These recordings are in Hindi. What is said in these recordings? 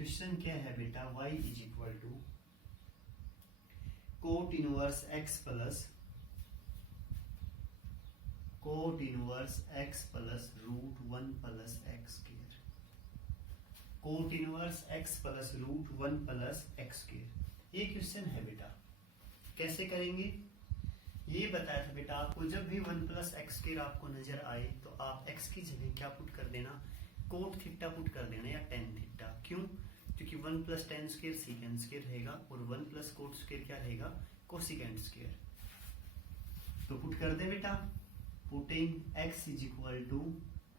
क्वेश्चन क्या है बेटा, y is equal to cot inverse x plus root 1 plus x square, cot inverse x plus root 1 plus x square. ये क्वेश्चन है बेटा, कैसे करेंगे ये बताया था बेटा आपको। जब भी 1 प्लस एक्स स्क्वायर आपको नजर आए तो आप x की जगह क्या पुट कर देना, कोट थीटा पुट कर देना या टेन थीटा। क्यों? क्योंकि 1 plus tan square secant square रहेगा और 1 प्लस कोट स्क्वायर क्या रहेगा, कोसिकेंड स्क्वायर। तो पुट कर दे बेटा, putting x is equal to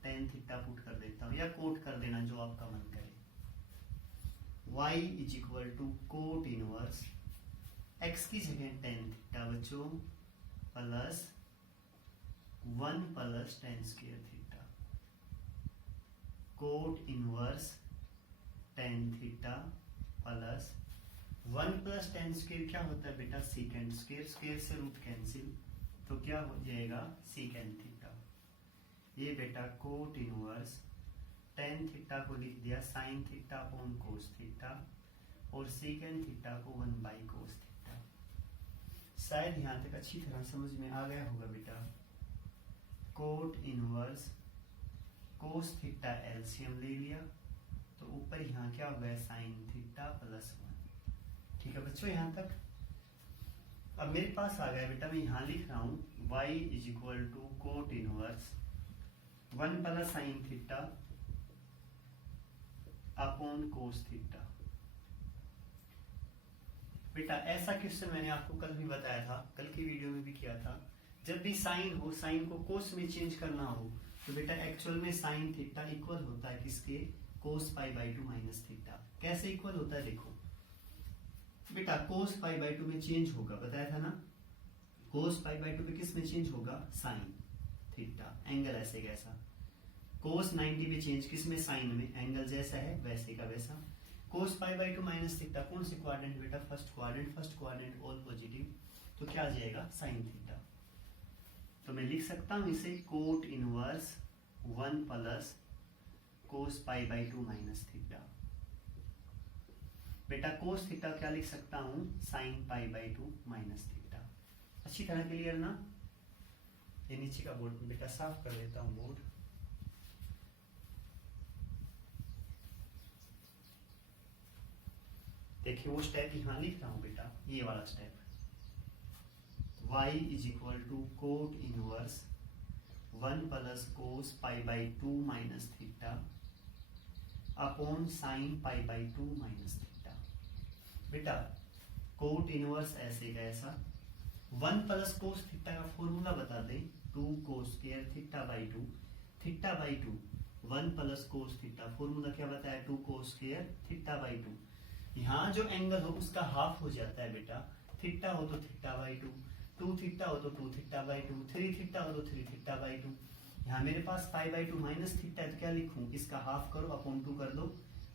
tan theta put कर देता हूं या कोट कर देना जो आपका मन करे। y is equal to cot inverse x की जगह टेन थीटा बच्चों plus 1 plus tan square theta, cot inverse tan theta plus 1 plus tan square क्या होता है बेटा, सीकेंड स्क्वायर, स्क्वायर से रूट कैंसिल, तो क्या हो जाएगा सीकेंड थीटा। ये बेटा कोट इनवर्स टेन थीटा को लिख दिया sign theta upon cos theta और सीकेंड थीटा को 1 बाई कोस थीटा। शायद यहां तक अच्छी तरह समझ में आ गया होगा बेटा। Cot inverse cos theta LCM ले लिया तो ऊपर यहाँ क्या हो गया साइन थीटा प्लस 1। ठीक है बच्चों यहां तक। अब मेरे पास आ गया बेटा, मैं यहां लिख रहा हूं y is equal to cot inverse 1 plus sine theta upon cos theta. बेटा ऐसा क्वेश्चन मैंने आपको कल भी बताया था, कल की वीडियो में भी किया था। जब भी साइन हो, साइन को कोस में चेंज करना हो तो बेटा एक्चुअल में साइन थीटा इक्वल होता है किसके, कोस पाई बाई 2 माइनस थीटा। कैसे इक्वल होता है देखो बेटा, कोस पाई बाई 2 में चेंज होगा, बताया था ना, कोस पाई बाई 2 में किस में चेंज होगा, साइन थीटा, एंगल ऐसे कैसा। कोस 90 में चेंज किस में, साइन में, एंगल जैसा है वैसे का वैसा। कोस पाई बाई 2 माइनस थीटा कौन से क्वाड्रेंट बेटा, फर्स्ट क्वाड्रेंट ऑल पॉजिटिव, तो क्या आ जाएगा साइन थीटा। तो मैं लिख सकता हूं इसे coat inverse 1 plus cos pi by 2 minus theta. बेटा कोस थीटा क्या लिख सकता हूं, sign pi by 2 minus theta. अच्छी तरह क्लियर ना। ये नीचे का बोर्ड बेटा साफ कर देता हूं बोर्ड। देखिए वो स्टेप यहां लिख रहा हूं बेटा, ये वाला step. y is equal to cot inverse 1 plus cos pi by 2 minus theta upon sine pi by 2 minus theta. बेटा कोट इनवर्स ऐसे का ऐसा, 1 प्लस कोस थीटा का फॉर्मूला बता दे, 2 cos square theta by 2, theta by 2, 1 plus cos theta, formula क्या बताया, 2 कोस स्क्वायर थीटा बाई 2। यहाँ जो एंगल हो उसका हाफ हो जाता है बेटा, थीटा हो तो थीटा बाई 2, 2 थीटा हो तो 2 थीटा बाई 2, 3 थीटा हो तो 3 थीटा बाई 2। यहाँ मेरे पास पाई बाई 2 माइनस थीटा है तो क्या लिखूं, इसका हाफ करो अपॉन 2 कर दो,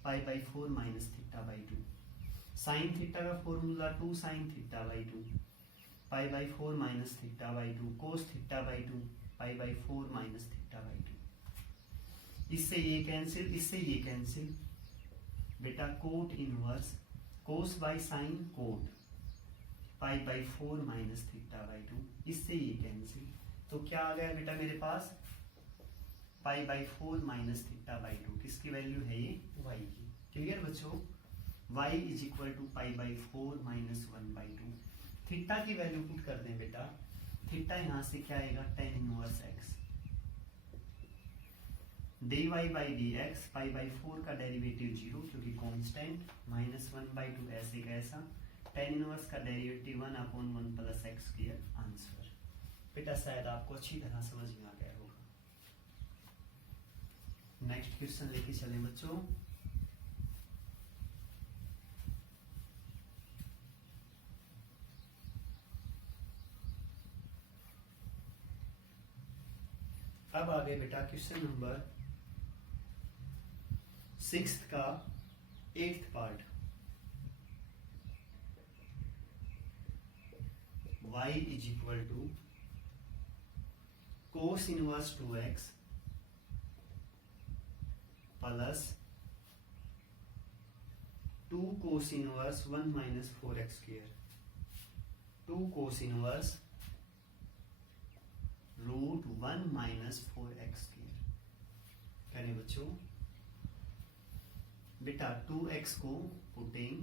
pi by 4 minus theta by 2। Sine theta का formula 2 sine theta by 2, pi by 4 minus theta by 2, cos theta by 2, pi by 4 minus theta by 2। इससे ये कैंसिल, इससे ये कैंसिल। बेटा cot inverse cos by sine cot pi by 4 minus theta by 2, इससे ये कैंसिल। तो क्या आ गया बेटा मेरे पास, pi by 4 minus theta by 2, किसकी वैल्यू है ये, y की। क्लियर बच्चों, y is equal to pi by 4 minus 1 by 2। Theta की वैल्यू पुट कर दें बेटा, थीटा यहां से क्या आएगा, tan inverse x dy by dx, pi by 4 का डेरिवेटिव 0 क्योंकि कांस्टेंट, माइनस 1 बाई 2 ऐसे कैसा, टेन इनवर्स का derivative 1 upon 1 plus x square answer. बेटा शायद आपको अच्छी तरह समझ में आ गया होगा। नेक्स्ट क्वेश्चन लेके चले बच्चों। अब आ गए बेटा क्वेश्चन नंबर 6 का 8th part. y is equal to cos inverse 2x plus 2 cos inverse 1 minus 4x square, 2 cos inverse root 1 minus 4x square. कहने बच्चों बेटा 2x को पुटिंग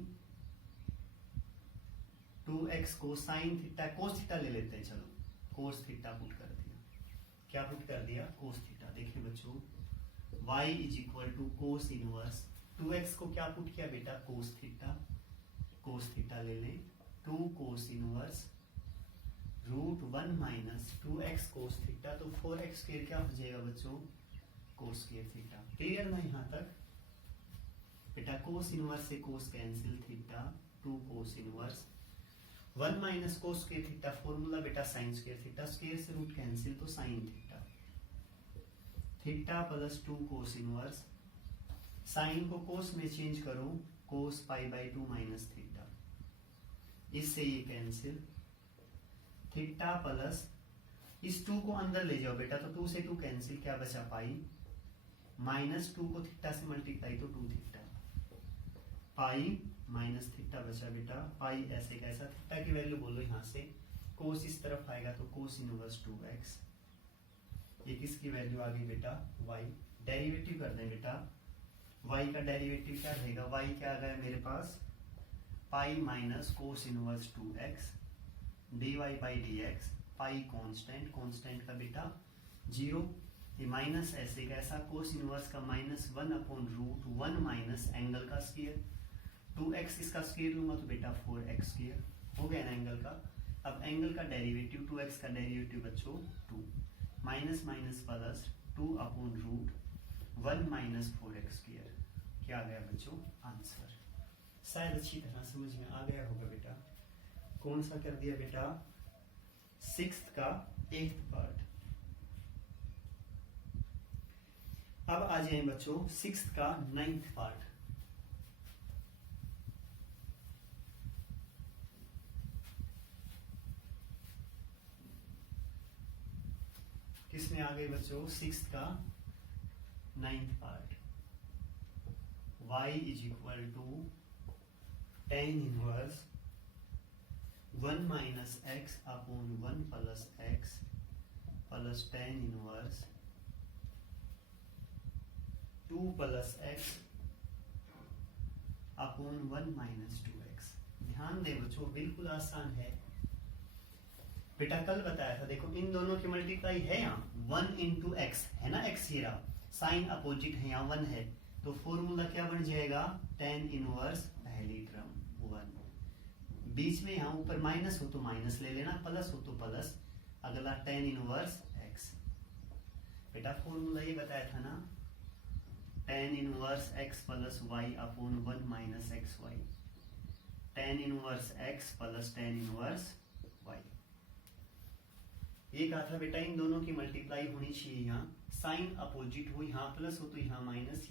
2x को साइन थीटा कोस थीटा ले लेते हैं, चलो कोस थीटा पुट कर दिया, क्या पुट कर दिया कोस थीटा। देखिए बच्चों y is equal to cos inverse 2x को क्या पुट किया बेटा कोस थीटा ले लें 2 cos inverse root 1 minus 2x cos theta, तो 4x स्क्वायर क्या हो जाएगा बच्चों कोस स्क्वायर थीटा। क्लियर ना यहाँ तक बेटा। कोस इनवर्स से cos cancel theta 2 cos inverse 1 minus cos square theta, formula बेटा साइन स्क्वायर थीटा, स्क्वायर से रूट कैंसिल तो sine theta, theta plus 2 cos inverse, sine को कोस में चेंज करो cos pi by 2 minus theta, इससे ये कैंसिल, थीटा प्लस इस 2 को अंदर ले जाओ बेटा, तो 2 से 2 कैंसिल, क्या बचा पाई, माइनस 2 को थीटा से मल्टीप्लाई तो 2 थीटा, पाई माइनस थीटा बचा बेटा, पाई ऐसे कैसा, थीटा की वैल्यू बोलो यहाँ से, कोस इस तरफ आएगा तो कोस इनवर्स 2x, ये किसकी वैल्यू आ गई बेटा y, डेरिवेटिव कर दें बेटा, y का डेरिवेटिव क्या रहेगा, y क्या आ गया मेरे पास pi minus cos inverse 2x dy by dx, pi constant का बेटा 0, ये माइनस ऐसे कैसा, कोस इनवर्स का minus 1 upon root 1 minus angle का स्क्वायर, 2x इसका स्क्वायर लूंगा तो बेटा 4x स्क्वायर हो गया ना एंगल का। अब एंगल का डेरिवेटिव 2x का डेरिवेटिव बच्चों 2 minus minus plus 2 upon root 1 minus 4x square, क्या आ गया बच्चों आंसर। शायद अच्छी तरह समझ में आ गया होगा बेटा। कौन सा कर दिया बेटा 6th का 8th पार्ट। अब आ जाए बच्चों 6th का 9th पार्ट। किसमें आ गए बच्चों 6th का 9th part. y is equal to tan inverse 1 minus x upon 1 plus x plus tan inverse 2 plus x upon 1 minus 2x। ध्यान दे बच्चों बिल्कुल आसान है बेटा, कल बताया था देखो इन दोनों की मल्टीप्लाई है यहाँ 1 इंटू एक्स है ना, एक्स हीरा साइन अपोजिट है यहाँ 1 है, तो फॉर्मूला क्या बन जाएगा tan इनवर्स पहली टर्म 1, बीच में यहाँ ऊपर माइनस हो तो माइनस ले लेना, प्लस हो तो प्लस, अगला tan इनवर्स x। बेटा फॉर्मूला ये बताया था ना tan inverse x plus y upon 1 minus x y, tan inverse x plus tan inverse y। ये कहा था बेटा इन दोनों की मल्टीप्लाई होनी चाहिए, यहाँ साइन अपोजिट हो, यहाँ प्लस हो तो यहाँ माइनस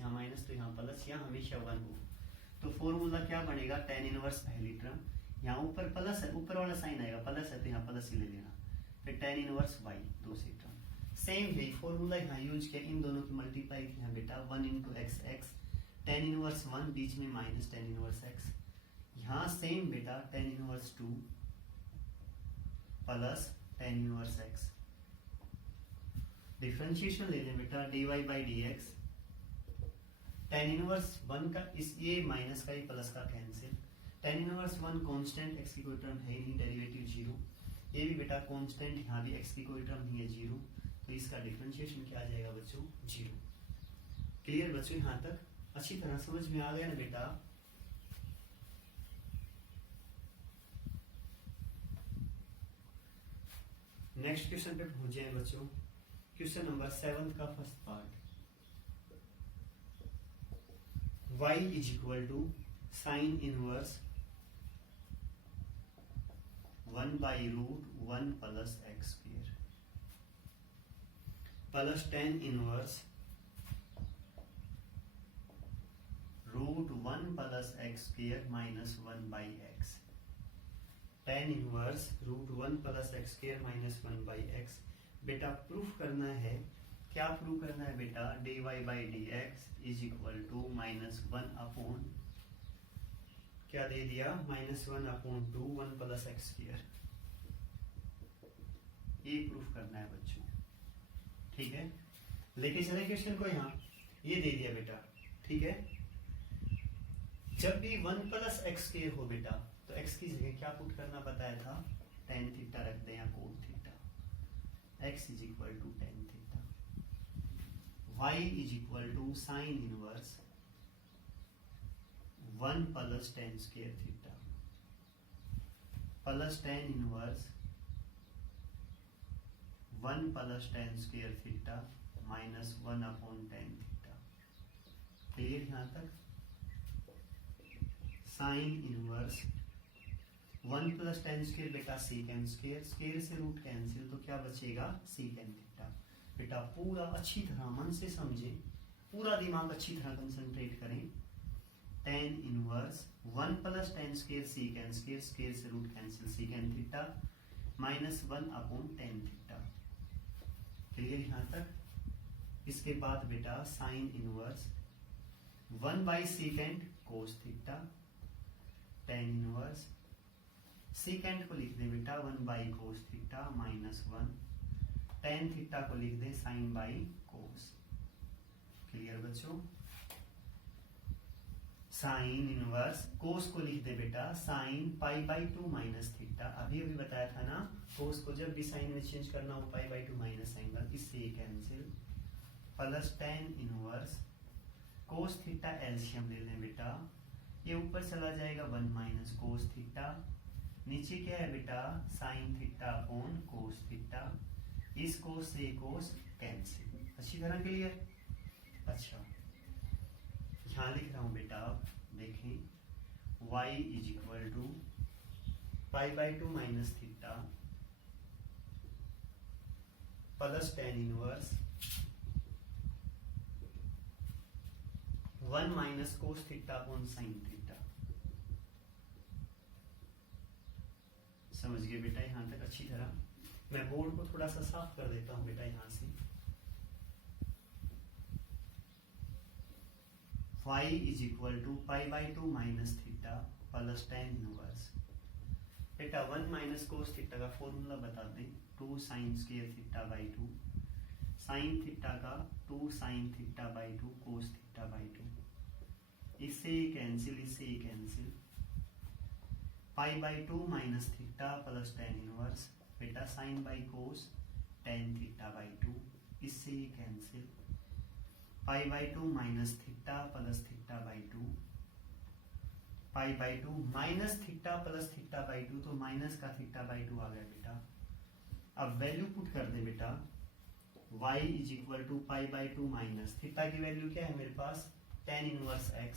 तो यहाँ प्लस, यहाँ हमेशा 1 हो, तो फॉर्मूला क्या बनेगा tan इनवर्स पहली टर्म, यहाँ ऊपर प्लस है, ऊपर वाला साइन आएगा प्लस है तो यहाँ प्लस ही ले लेना, फिर tan इनवर्स y दूसरी टर्म। सेम है फॉर्मूला यहाँ यूज किया, इन दोनों की मल्टीप्लाई थी यहाँ बेटा 1 इंटू एक्स tan इनवर्स 1 बीच में माइनस tan इनवर्स x, यहाँ सेम बेटा tan inverse 2 plus tan inverse x। Differentiation ले लें बेटा dy by dx, tan inverse 1 का इस ये माइनस का ये प्लस का cancel, tan inverse 1 constant, x की कोई टर्म है नहीं, डेरिवेटिव 0, ये भी बेटा कांस्टेंट, यहाँ भी x की कोई टर्म नहीं है 0, तो इसका डिफरेंशिएशन क्या आ जाएगा बच्चों 0। क्लियर बच्चों, यहाँ तक अच्छी तरह समझ में आ गया ना बेटा। नेक्स्ट क्वेश्चन पे पहुंच जाए बच्चों, क्वेश्चन नंबर 7 का first part. y is equal to sine inverse 1 by root 1 plus x square plus tan inverse root 1 plus x square minus 1 by x, tan inverse root 1 plus x square minus 1 by x. बेटा प्रूफ करना है, क्या प्रूफ करना है बेटा dy by d x is equal to minus 1 upon क्या दे दिया, -1/2 1 + x²। ये प्रूफ करना है बच्चों, ठीक है। लेके चले क्वेश्चन को, यहाँ ये दे दिया बेटा, ठीक है। जब भी 1 + x² हो बेटा, तो x की जगह क्या पुट करना बताया था, tan थीटा रख दें या cot theta. x = tan theta, y = sin inverse 1 + tan² theta plus tan inverse 1 + tan² theta minus 1/tan theta. Clear यहाँ तक। साइन इनवर्स 1 + tan² बेटा sec², स्क्वायर से रूट कैंसिल, तो क्या बचेगा, sec थीटा। बेटा पूरा अच्छी तरह मन से समझे, पूरा दिमाग अच्छी तरह कंसंट्रेट करें। tan inverse 1 + tan² sec², square से root cancel, sec theta minus 1/tan theta. Clear यहाँ तक। इसके बाद बेटा sine inverse 1/sec cos theta, tan inverse second को लिख दें बेटा 1/cos theta minus 1, tan theta को लिख दें sin/cos। क्लियर बच्चों। साइन इनवर्स कोस को लिख दे बेटा sin π/2 माइनस थीटा। अभी बताया था ना, कोस को जब भी साइन में चेंज करना हो π/2 माइनस एंगल, इससे cancel, plus tan inverse cos theta LCM ले लें बेटा, ये ऊपर चला जाएगा 1 - cos थीटा, नीचे क्या है बेटा sin θ/cos थीटा, इस कोस से कोस कैंसिल। अच्छी तरह क्लियर। अच्छा यहाँ लिख रहा हूं बेटा, देखें y = π/2 minus theta plus tan inverse 1 - cos θ/sin theta. समझ गए बेटा यहाँ तक अच्छी तरह। मैं बोर्ड को थोड़ा सा साफ कर देता हूं बेटा यहाँ से। y = π/2 minus theta plus tan inverse बेटा 1 - cos थीटा का फॉर्मूला बता दें, 2 sin² θ/2, sin थीटा का 2 sin θ/2 cos θ/2, इससे कैंसिल, इससे cancel, π/2 minus theta plus tan inverse बेटा sin/cos tan θ/2, इससे cancel, π/2 minus theta plus θ/2, π/2 minus theta plus θ/2, तो माइनस का θ/2 आ गया बेटा। अब वैल्यू पुट कर दे बेटा, y = π/2 माइनस थीटा की वैल्यू क्या है मेरे पास, tan इनवर्स x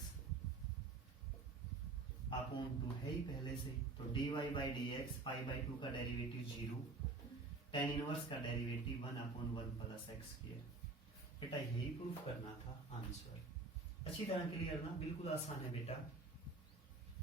अपॉन 2 है ही पहले से, तो dy/dx π/2 का डेरिवेटिव 0, tan इनवर्स का डेरिवेटिव 1/1 + x²। बेटा यही प्रूफ करना था, आंसर। अच्छी तरह क्लियर ना, बिल्कुल आसान है बेटा।